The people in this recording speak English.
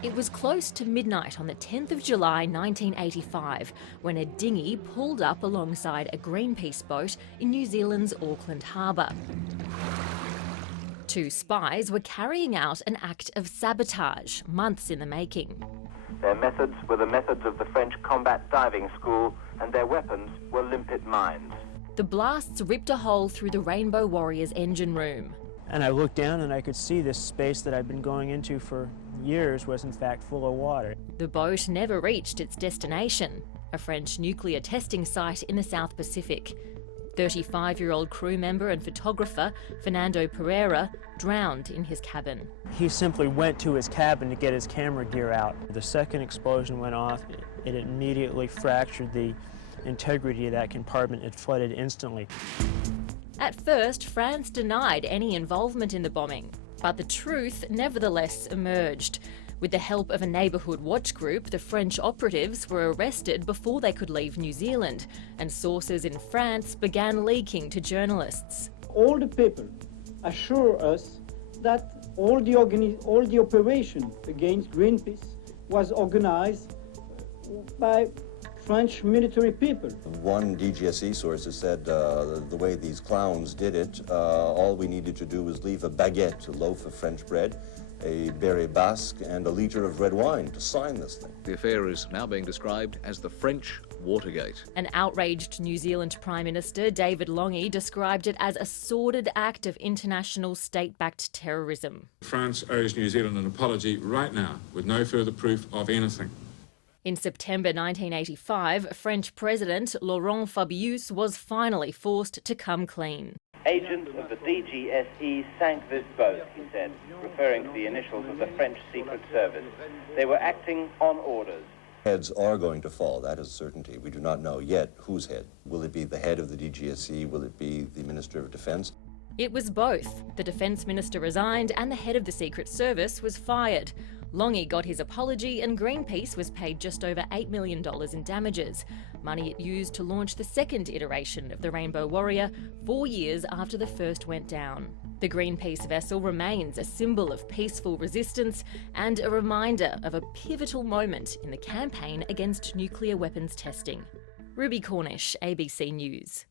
It was close to midnight on the 10th of July 1985 when a dinghy pulled up alongside a Greenpeace boat in New Zealand's Auckland harbour. Two spies were carrying out an act of sabotage, months in the making. Their methods were the methods of the French combat diving school, and their weapons were limpet mines. The blasts ripped a hole through the Rainbow Warrior's engine room. And I looked down and I could see this space that I'd been going into for years was in fact full of water. The boat never reached its destination, a French nuclear testing site in the South Pacific. 35-year-old crew member and photographer Fernando Pereira drowned in his cabin. He simply went to his cabin to get his camera gear out. The second explosion went off. It immediately fractured the integrity of that compartment. It flooded instantly. At first, France denied any involvement in the bombing, but the truth nevertheless emerged. With the help of a neighbourhood watch group, the French operatives were arrested before they could leave New Zealand, and sources in France began leaking to journalists. All the people assure us that all the operation against Greenpeace was organized by French military people. One DGSE source has said the way these clowns did it, all we needed to do was leave a baguette, a loaf of French bread, a beret basque, and a litre of red wine to sign this thing. The affair is now being described as the French Watergate. An outraged New Zealand Prime Minister, David Lange, described it as a sordid act of international state-backed terrorism. France owes New Zealand an apology right now, with no further proof of anything. In September 1985, French President Laurent Fabius was finally forced to come clean. Agents of the DGSE sank this boat, he said, referring to the initials of the French Secret Service. They were acting on orders. Heads are going to fall, that is a certainty. We do not know yet whose head. Will it be the head of the DGSE? Will it be the Minister of Defence? It was both. The Defence Minister resigned and the head of the Secret Service was fired. Lange got his apology and Greenpeace was paid just over $8 million in damages, money it used to launch the second iteration of the Rainbow Warrior 4 years after the first went down. The Greenpeace vessel remains a symbol of peaceful resistance and a reminder of a pivotal moment in the campaign against nuclear weapons testing. Ruby Cornish, ABC News.